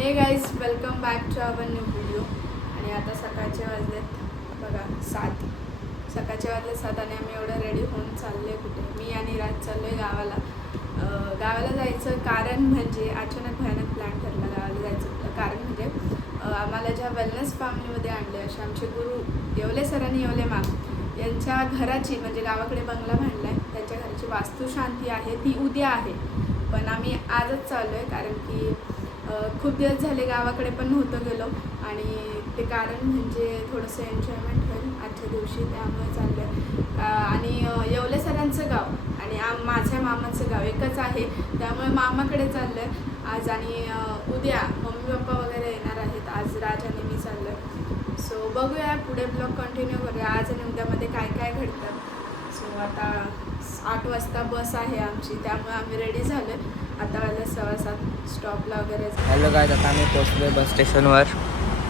हे guys welcome back to our new video. आणि आता सकाळचे वाजलेत बघा 7. सकाळचे वाजले 7 आणि आम्ही एवढं रेडी होऊन चालले कुठे. मी आणि राज चाललो आहे गावाला. गावाला जायचं कारण म्हणजे अचानक भयानक प्लॅन ठरला गावाला जायचं कारण म्हणजे आम्हाला ज्या वेलनेस फॅमिलीमध्ये आणले असे आमचे गुरु येवले सर आणि येवले मॅम यांच्या घराची म्हणजे गावाकडे बंगला बांधला आहे. त्यांच्या घराची वास्तुशांती आहे ती उद्या आहे, पण आम्ही आजच चाललो आहे कारण की खूप दिवस झाले गावाकडे पण नव्हतं गेलो आणि ते कारण म्हणजे थोडंसं एन्जॉयमेंट होईल आजच्या दिवशी, त्यामुळे चाललं आहे. आणि येवले सरांचं गाव आणि माझ्या मामाचं गाव एकच आहे, त्यामुळे मामाकडे चाललं आहे आज. आणि उद्या मम्मी पप्पा वगैरे येणार आहेत. आज राज आणि मी चाललो आहे. सो बघूया पुढे ब्लॉग कंटिन्यू करूया आज आणि उद्यामध्ये काय काय घडतं. सो आता 8 वाजता बस आहे आमची, त्यामुळे आम्ही रेडी झालो आहे. आता वाजले 6:15 स्टॉपला वगैरे. हॅलो गाईज, आता आम्ही पोहोचलो आहे बस स्टेशनवर.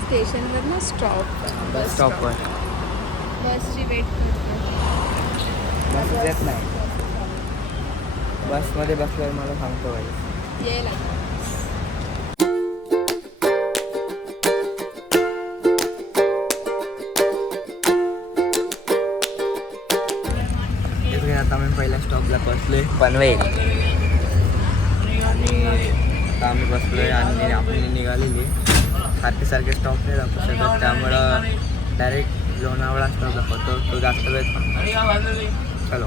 स्टेशनवर ना बस स्टॉपवर. बसची वेट करतो. बस येत नाही. बसमध्ये बसल्यावर मला सांगतो गाईज यायला आता आम्ही पहिल्या स्टॉपला पोहोचलो आहे पनवेल. आणि आता आम्ही बसलो आहे आणि आपण निघालेली सारखे स्टॉप नाही दाखवू शकत, त्यामुळं डायरेक्ट लोणावळा स्टॉप दाखवतो. तो जास्त वेळ चलो.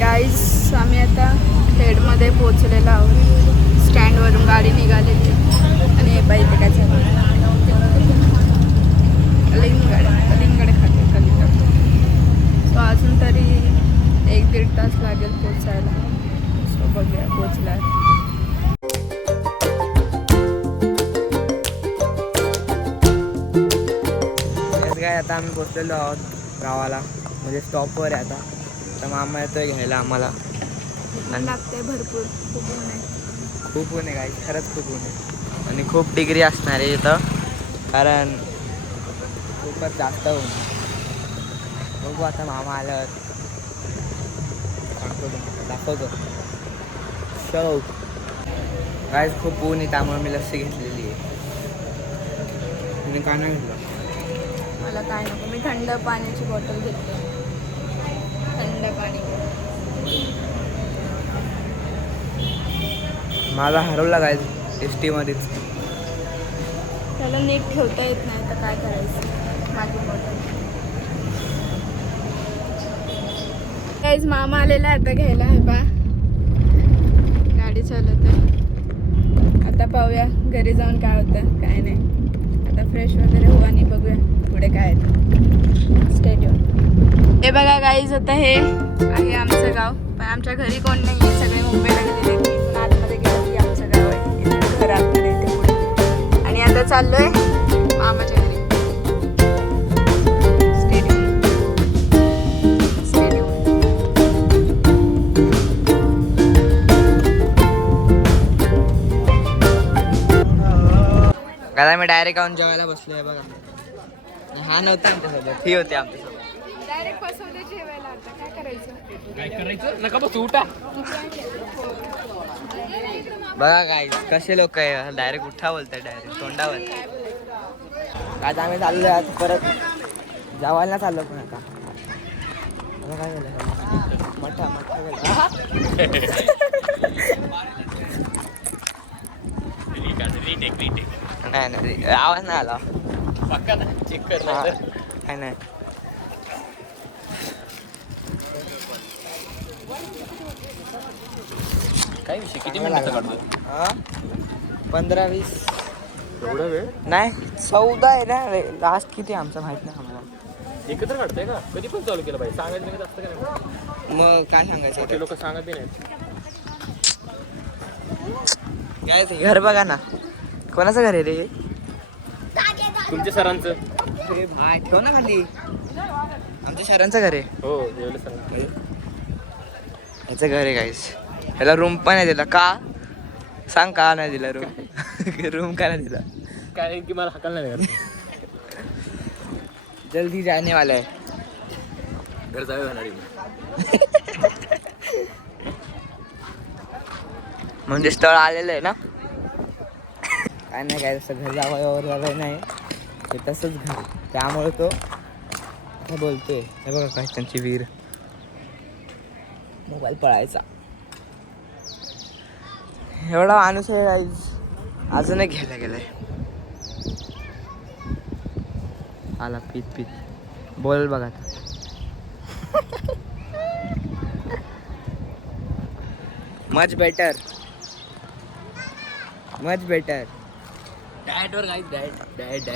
गाईज आम्ही आता खेडमध्ये पोहोचलेलो आहोत. स्टँडवरून गाडी निघालेली आणि हे पाहिजे काय झालं कलिंगड खाते कलिंगड. सो अजून तरी 1-1.5 तास लागेल पोचायला. सो बघूया पोचला. काय आता आम्ही पोचलेलो आहोत गावाला, म्हणजे स्टॉपवर आहे आता. तर मामा येतोय घ्यायला आम्हाला. आणि लागतंय भरपूर, खूप ऊन आहे. खूप ऊन आहे गाई, खरंच खूप ऊन आहे. आणि खूप डिग्री असणार आहे इथं, कारण खूपच जास्त ऊन. बघू आता मामा आल्यावर सांगतो तुम्हाला, दाखवतो. शो गाईज खूप ऊन आहे, त्यामुळे मी लस्सी घेतलेली आहे. तुम्ही काय नाही घेतलं? मला काय नको, मी थंड पाण्याची बॉटल घेतली. थंड पाणी. माझा हरवला गाईज एसटीमध्येच. त्याला नीट ठेवता येत नाही तर काय करायचं. माझी बॉटल गाईज मामा आलेला आता घ्यायला आहे बा. गाडी चालवत आहे. आता पाहूया घरी जाऊन काय होतं काय नाही. आता फ्रेश वगैरे होऊ आणि बघूया पुढे काय आहे. स्टेडियम हे बघा गाईज, आता हे आहे आमचं गाव, पण आमच्या घरी कोण नाही आहे. सगळे मुंबईला गेलेले आहेत. इथून आतमध्ये गेलं की आमचं गाव आहे. इथून घर आतमध्ये इथे पुढे. आणि आता चाललोय मामाच्या घरी. गाला मी डायरेक्ट येऊन जेवायला बसलो आहे बघा. हा नव्हता आमच्यासोबत, ही होती आमच्यासोबत. डायरेक्ट बसवले जेवायला. आता काय करायचं नका बस उठा. बघा काय कसे लोक आहे, डायरेक्ट उठा बोलतात डायरेक्ट तोंडावर. आज आम्ही चाललो आहे परत जेवायला चाललो. पण आता काय झालं मठा नाही आवाज नाही आला. चेक कर काय नाही. काय विषय किती मिनिटाचा काढतो? 15-20 एवढा वेळ नाही 14 आहे ना. लास्ट किती आमचं माहित नाही आम्हाला. एकत्र काढताय का? कधी पण चालू केलं पाहिजे, सांगायचं नाही असतं का नाही? मग काय सांगायचं, ते लोक सांगत बी नाहीत. यायचं घर बघा ना. कोणाचं घर आहे रे? तुमच्या सरांचं. हे भाई ठेव ना खाली. आमच्या सरांचं घर आहे. हो एवढं सर. याचं घर आहे गाईस. याला रूम पण आहे दिला का? सांग का नाही दिला रूम. रूम करा दिला. काय की मला हाकाल नाही जल्दी जाने वाला है. घर जावे होणार म्हणजे स्थळ आलेलं आहे ना. काय नाही काय तसं घर जावं नाही ते तसंच घर त्यामुळे तो आता बोलतोय. हे बघा काय त्यांची वीर मोबाईल पळायचा एवढा माणूस आहे गाईज. अजूनही घ्यायला गेलाय. आला पीत पीत बोल बघा. मच बेटर डाएट वर गाईस डाएट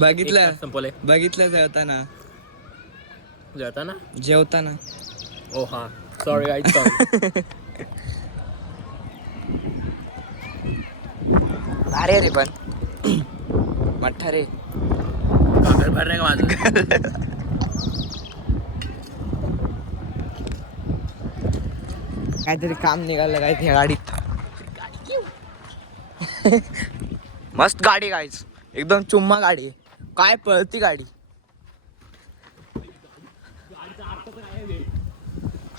बघितलं संपवले बघितलं जेवताना ओ हा सॉरी गाईस सॉरी. भारी रे पण मठ्ठा रे. कागद भरणे का माझं. काहीतरी काम निघालं काय त्या गाडीत. मस्त गाडी गाईच एकदम चुम्मा गाडी काय पळती गाडी.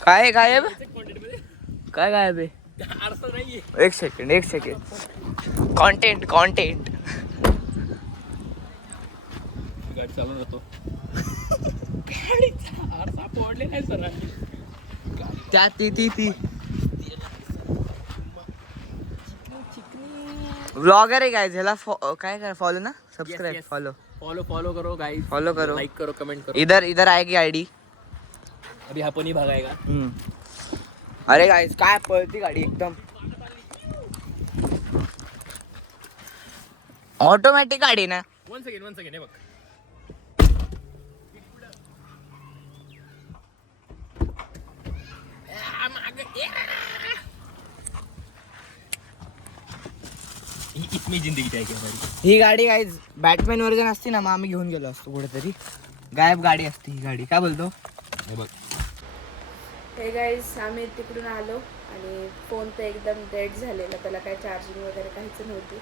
काय गायब काय गायब आहे. एक सेकंड कॉन्टेंट गाडी चालून राहतो. गाडीचा आरसा फोडले नाही सर. त्या ती ब्लॉगर आहे काय ह्याला काय कर फॉलो ना सब्सक्राइब yes. फॉलो करो गाइस. फॉलो करो लाइक करो कमेंट करो. इधर आएगी आईडी. अभी हा पण ही भागाएगा. अरे गाइस काय पळती गाडी एकदम ऑटोमॅटिक गाडी ना. वन सेकंड हे बघ. इतनी जिंदगी जाएगी हमारी. ही गाडी गाईज बॅटमॅन वर्जन असती ना मग आम्ही घेऊन गेलो असतो कुठेतरी. गायब गाडी असती ही गाडी. काय बोलतो हे बघ. हे गाईज आम्ही तिकडून आलो आणि फोन तर एकदम डेड झालेला. त्याला काय चार्जिंग वगैरे काहीच नव्हती.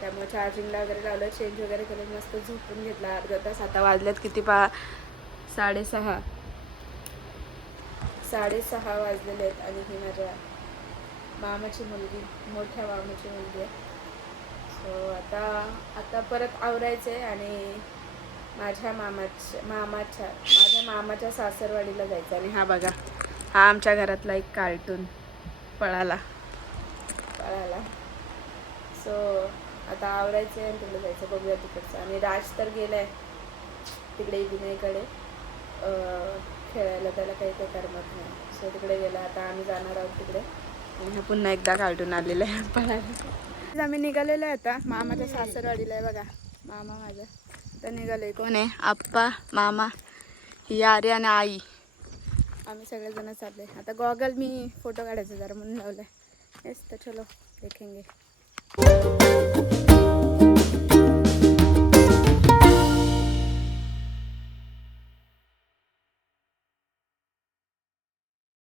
त्यामुळे चार्जिंगला वगैरे लावलं. चेंज वगैरे केलं. मस्त झोपून घेतला अर्धा तास. आता वाजल्यात किती 6:30 वाजलेले आहेत. आणि ही माझ्या मामाची मुलगी मोठ्या मामाची मुलगी आहे. सो आता परत आवरायचं आहे आणि माझ्या मामाच्या सासरवाडीला जायचं. आणि हा बघा हा आमच्या घरातला एक कार्टून पळाला. सो आता आवरायचं आहे आणि तिकडे जायचं. बघूया तिकडचं. आणि राज तर गेलाय तिकडे विनयकडे खेळायला. त्याला काही करमत नाही. सो तिकडे गेला. आता आम्ही जाणार आहोत तिकडे. आणि हा पुन्हा एकदा कार्टून आलेला आहे पळायला. आम्ही निघालेलो आहे आता मामाच्या सासरवाडीला आहे. बघा मामा माझा तर निघालोय. कोण आहे आप्पा मामा ही आर्या आणि आई. आम्ही सगळेजण चालले. आता गॉगल मी फोटो काढायचा जरा म्हणून लावलाय. येस तर चलो देखेंगे.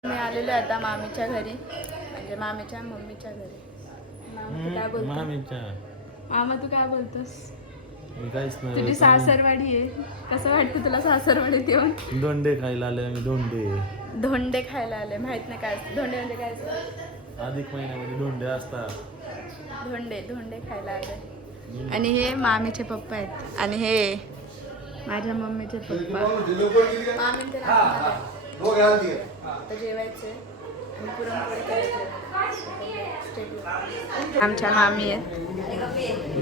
मी आलेलो आहे आता मामीच्या घरी म्हणजे मामीच्या मम्मीच्या घरी. मामा तू काय बोलतो? मामा तू काय बोलतोस? तुझी सासरवाडी आहे. कसं वाटतं तुला सासरवाडीत येऊन? धोंडे खायला आले आम्ही. धोंडे खायला आले. माहित नाही काय असतं धोंडे म्हणजे काय असतं? अधिक महिन्यामध्ये धोंडे असतात. धोंडे खायला आले. आणि हे मामीचे पप्पा आहेत आणि हे माझ्या मम्मीचे पप्पा. मामी ते आता जेवायचे आणि पुरणपोळी करायचे. आमच्या मामी आहेत.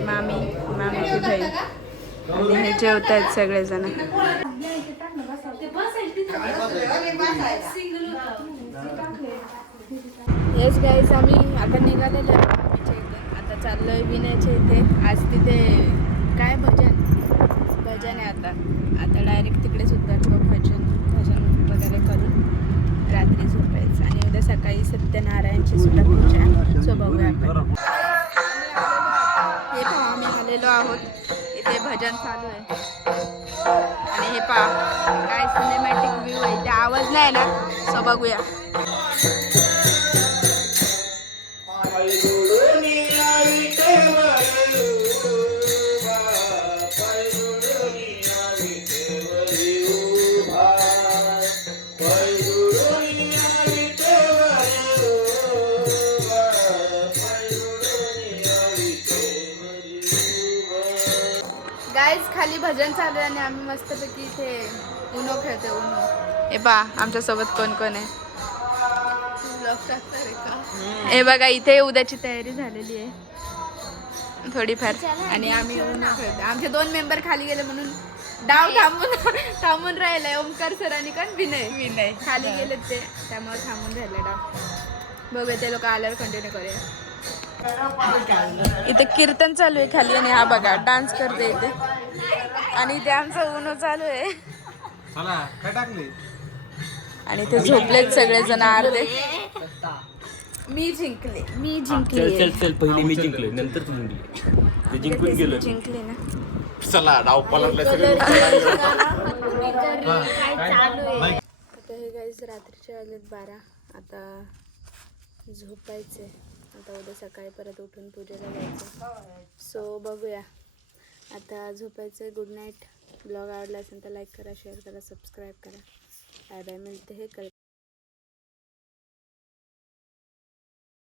मामीची बहीण आणि हे जेवत आहेत सगळेजण. येस गाईज आम्ही आता निघालेलो आहे मामीच्या इथे. आता चाललोय विनयच्या इथे. आज तिथे काय भजन आहे. आता डायरेक्ट तिकडेच उतरतो. भजन वगैरे करून रात्री झोपायचं. आणि उद्या सकाळी सत्यनारायणची सुद्धा पूजा. सो बघूया आपण. हे पहा आम्ही आलेलो आहोत. इथे भजन चालू आहे. आणि हे पहा काय सिनेमॅटिक व्ह्यू आहे. ते आवाज नाही ना. सो बघूया. गाईज खाली भजन चालू आहे आणि आम्ही मस्तपैकी इथे उनो खेळतो उनो. हे पहा आमच्यासोबत कोण कोण आहे. हे बघा इथे उद्याची तयारी झालेली आहे थोडीफार आणि आम्ही उनो खेळतो. आमचे 2 मेंबर खाली गेले म्हणून डाव थांबून राहिलाय. ओमकार सर आणि कोण विनय खाली गेले ते, त्यामुळे थांबून राहिले डाव. बघूया ते लोक आल्यावर कंटिन्यू करूया. इथे कीर्तन चालू आहे खाली आणि हा बघा डान्स करते इथे आणि इथे आमचं उनो चालू आहे काय टाकले आणि इथे झोपलेत सगळेजण अर्धे. मी जिंकले चल पहिले मी जिंकले नंतर तू जिंकली. ते जिंकून गेलो. जिंकले ना. चला डाव पलटला सगळं. आता हे गाईज रात्रीचे वाजलेत 12. आता झोपायचे. आता उद्या सकाळी परत उठून पूजेला जायचं. सो बघूया आता झोपायचं. Good night. ब्लॉग आवडला असेल तर लाईक करा, शेअर करा, सबस्क्राईब करा. Bye bye. मिळते हे